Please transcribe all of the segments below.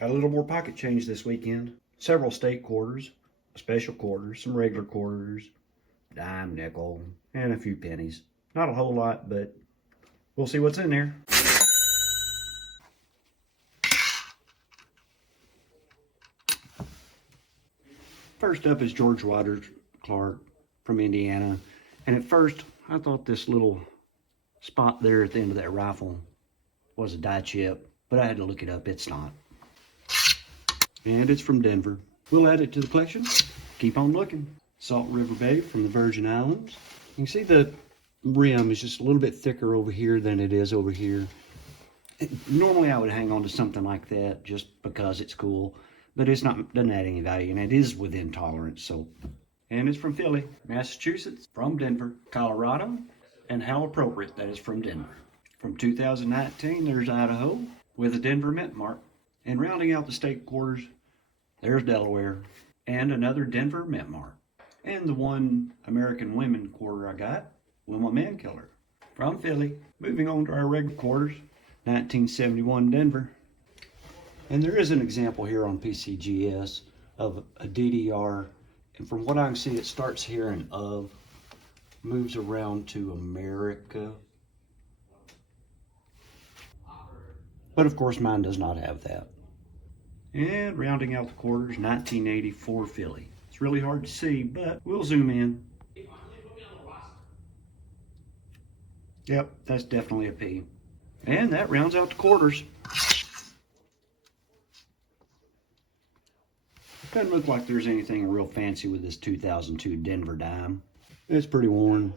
Got a little more pocket change this weekend. Several state quarters, special quarters, some regular quarters, dime, nickel, and a few pennies. Not a whole lot, but we'll see what's in there. First up is George Waters Clark from Indiana. And at first, I thought this little spot there at the end of that rifle was a die chip, but I had to look it up. It's not. And it's from Denver. We'll add it to the collection. Keep on looking. Salt River Bay from the Virgin Islands. You can see the rim is just a little bit thicker over here than it is over here. Normally I would hang on to something like that just because it's cool, but it's not, doesn't add any value, and it is within tolerance. So, and it's from Philly, Massachusetts, from Denver, Colorado, and how appropriate that is from Denver. From 2019, there's Idaho with a Denver mint mark. And rounding out the state quarters, there's Delaware and another Denver mint mark. And the one American women quarter I got, Wilma Mankiller, from Philly. Moving on to our regular quarters, 1971 Denver. And there is an example here on PCGS of a DDR. And from what I can see, it starts here in of, moves around to America. But of course mine does not have that. And rounding out the quarters, 1984 Philly. It's really hard to see, but we'll zoom in. Yep, that's definitely a P. And that rounds out the quarters. Doesn't look like there's anything real fancy with this 2002 Denver dime. It's pretty worn.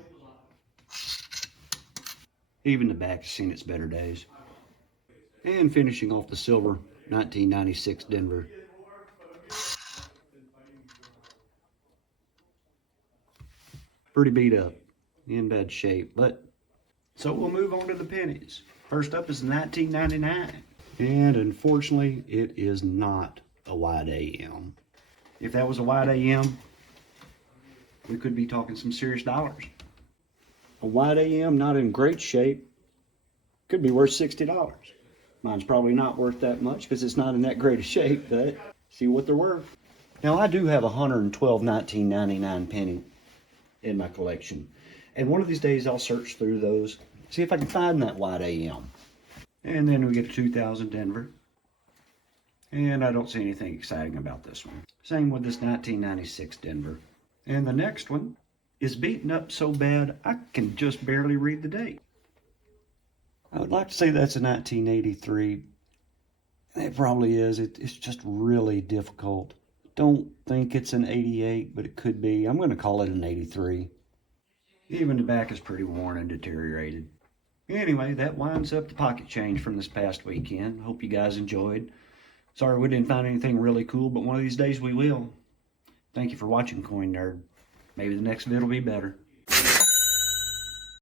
Even the back has seen its better days. And finishing off the silver, 1996 Denver. Pretty beat up, in bad shape, but so we'll move on to the pennies. First up is 1999. And unfortunately, it is not a wide AM. If that was a wide AM, we could be talking some serious dollars. A wide AM not in great shape could be worth $60. Mine's probably not worth that much because it's not in that great a shape, but see what they're worth. Now I do have 112 1999 penny in my collection. And one of these days I'll search through those, see if I can find that wide AM. And then we get to 2000 Denver. And I don't see anything exciting about this one. Same with this 1996 Denver. And the next one is beaten up so bad I can just barely read the date. I would like to say that's a 1983. It probably is. It's just really difficult. Don't think it's an 88, but it could be. I'm going to call it an 83. Even the back is pretty worn and deteriorated. Anyway, that winds up the pocket change from this past weekend. Hope you guys enjoyed. Sorry we didn't find anything really cool, but one of these days we will. Thank you for watching, Coin Nerd. Maybe the next vid will be better.